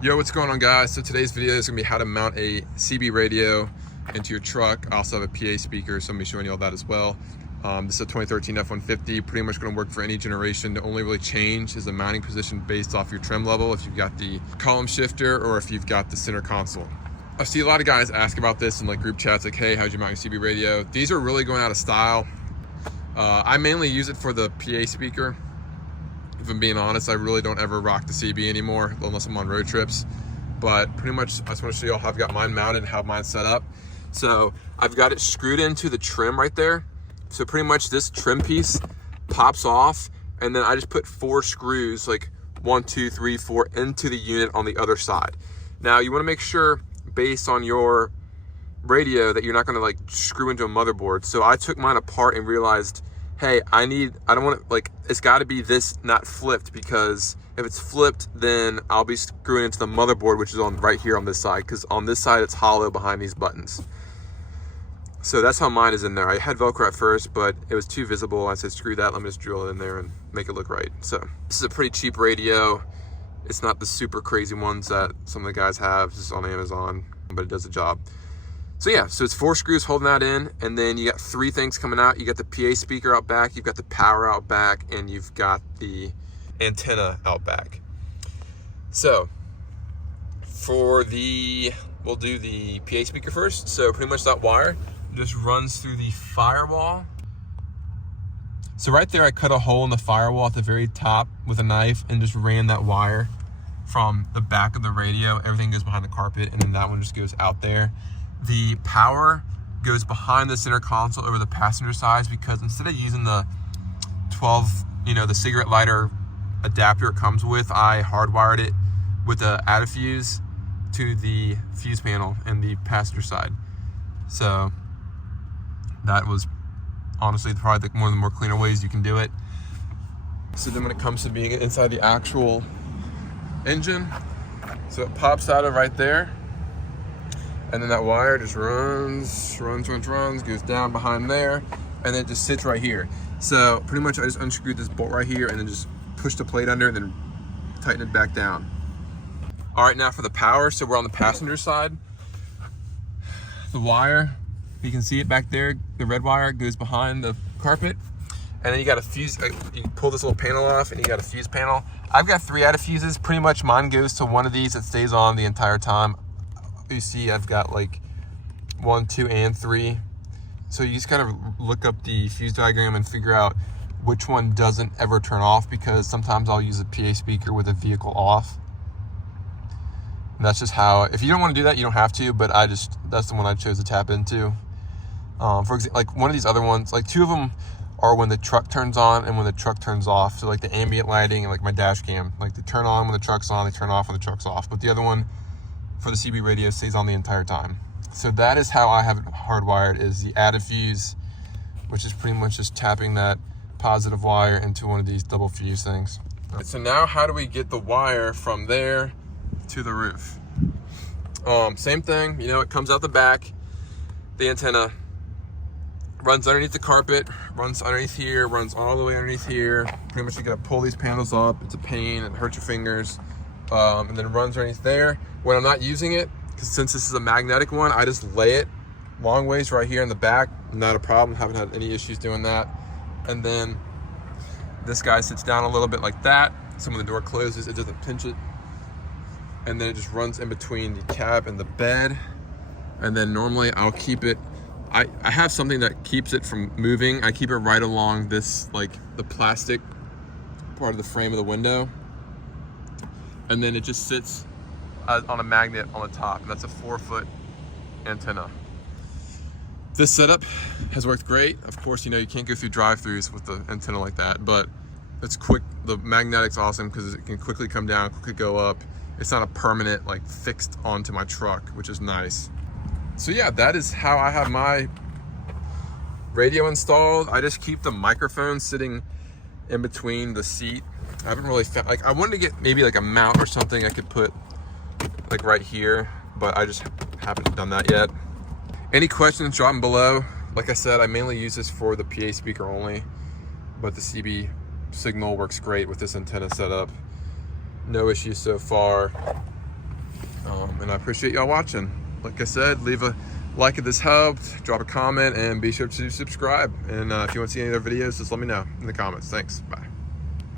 Yo, what's going on, guys? So today's video is gonna be how to mount a CB radio into your truck. I also have a PA speaker, so I'm gonna be showing you all that as well. This is a 2013 F-150, pretty much gonna work for any generation. The only really change is the mounting position based off your trim level, if you've got the column shifter or if you've got the center console. I see a lot of guys ask about this in like group chats, like, hey, how'd you mount your CB radio? These are really going out of style. I mainly use it for the PA speaker. If I'm being honest, I really don't ever rock the CB anymore unless I'm on road trips. But pretty much, I just want to show you all how I've got mine mounted and how mine's set up. So I've got it screwed into the trim right there. So pretty much this trim piece pops off, and then I just put 4 screws, like 1, 2, 3, 4, into the unit on the other side. Now you want to make sure, based on your radio, that you're not going to like screw into a motherboard. So I took mine apart and realized, hey, I don't want to, like, it's got to be this, not flipped, because if it's flipped, then I'll be screwing into the motherboard, which is on right here on this side, because on this side it's hollow behind these buttons. So that's how mine is in there. I had Velcro at first, but it was too visible. I said, screw that, let me just drill it in there and make it look right. So this is a pretty cheap radio. It's not the super crazy ones that some of the guys have just on Amazon, but it does the job. So yeah, so it's 4 screws holding that in, and then you got 3 things coming out. You got the PA speaker out back, you've got the power out back, and you've got the antenna out back. So we'll do the PA speaker first. So pretty much that wire just runs through the firewall. So right there, I cut a hole in the firewall at the very top with a knife and just ran that wire from the back of the radio. Everything goes behind the carpet, and then that one just goes out there. The power goes behind the center console over the passenger side, because instead of using the 12, the cigarette lighter adapter it comes with, I hardwired it with the add fuse to the fuse panel in the passenger side. So that was honestly probably one of the more cleaner ways you can do it. So then when it comes to being inside the actual engine, so it pops out of right there. And then that wire just runs, goes down behind there, and then it just sits right here. So pretty much I just unscrewed this bolt right here and then just push the plate under and then tighten it back down. All right, now for the power. So we're on the passenger side. The wire, you can see it back there, the red wire goes behind the carpet. And then you got a fuse, you pull this little panel off and you got a fuse panel. I've got 3 added fuses. Pretty much mine goes to one of these that stays on the entire time. You see I've got like 1, 2, and 3. So you just kind of look up the fuse diagram and figure out which one doesn't ever turn off, because sometimes I'll use a PA speaker with a vehicle off. And that's just how, if you don't want to do that, you don't have to, but that's the one I chose to tap into. For example, like one of these other ones, like 2 of them are when the truck turns on and when the truck turns off. So like the ambient lighting and like my dash cam, like they turn on when the truck's on, they turn off when the truck's off. But the other one for the CB radio stays on the entire time. So that is how I have it hardwired, is the added fuse, which is pretty much just tapping that positive wire into one of these double fuse things. So now how do we get the wire from there to the roof? Same thing, it comes out the back. The antenna runs underneath the carpet, runs underneath here, runs all the way underneath here. Pretty much you gotta pull these panels up. It's a pain, it hurts your fingers. And then it runs underneath there. When I'm not using it, because since this is a magnetic one, I just lay it long ways right here in the back. Not a problem, haven't had any issues doing that. And then this guy sits down a little bit like that. So when the door closes, it doesn't pinch it. And then it just runs in between the cab and the bed. And then normally I'll keep it, I have something that keeps it from moving. I keep it right along this, like the plastic part of the frame of the window. And then it just sits on a magnet on the top, and that's a 4-foot antenna. This setup has worked great. Of course, you can't go through drive-thrus with the antenna like that, but it's quick. The magnetic's awesome because it can quickly come down, quickly go up. It's not a permanent, like fixed onto my truck, which is nice. So yeah, that is how I have my radio installed. I just keep the microphone sitting in between the seat. I haven't really found, like I wanted to get maybe like a mount or something I could put like right here, but I just haven't done that yet. Any questions, drop them below. Like I said, I mainly use this for the PA speaker only, but the CB signal works great with this antenna setup. No issues so far. And I appreciate y'all watching. Like I said, leave a like if this helped, drop a comment, and be sure to subscribe. And if you want to see any other videos, just let me know in the comments. Thanks. Bye.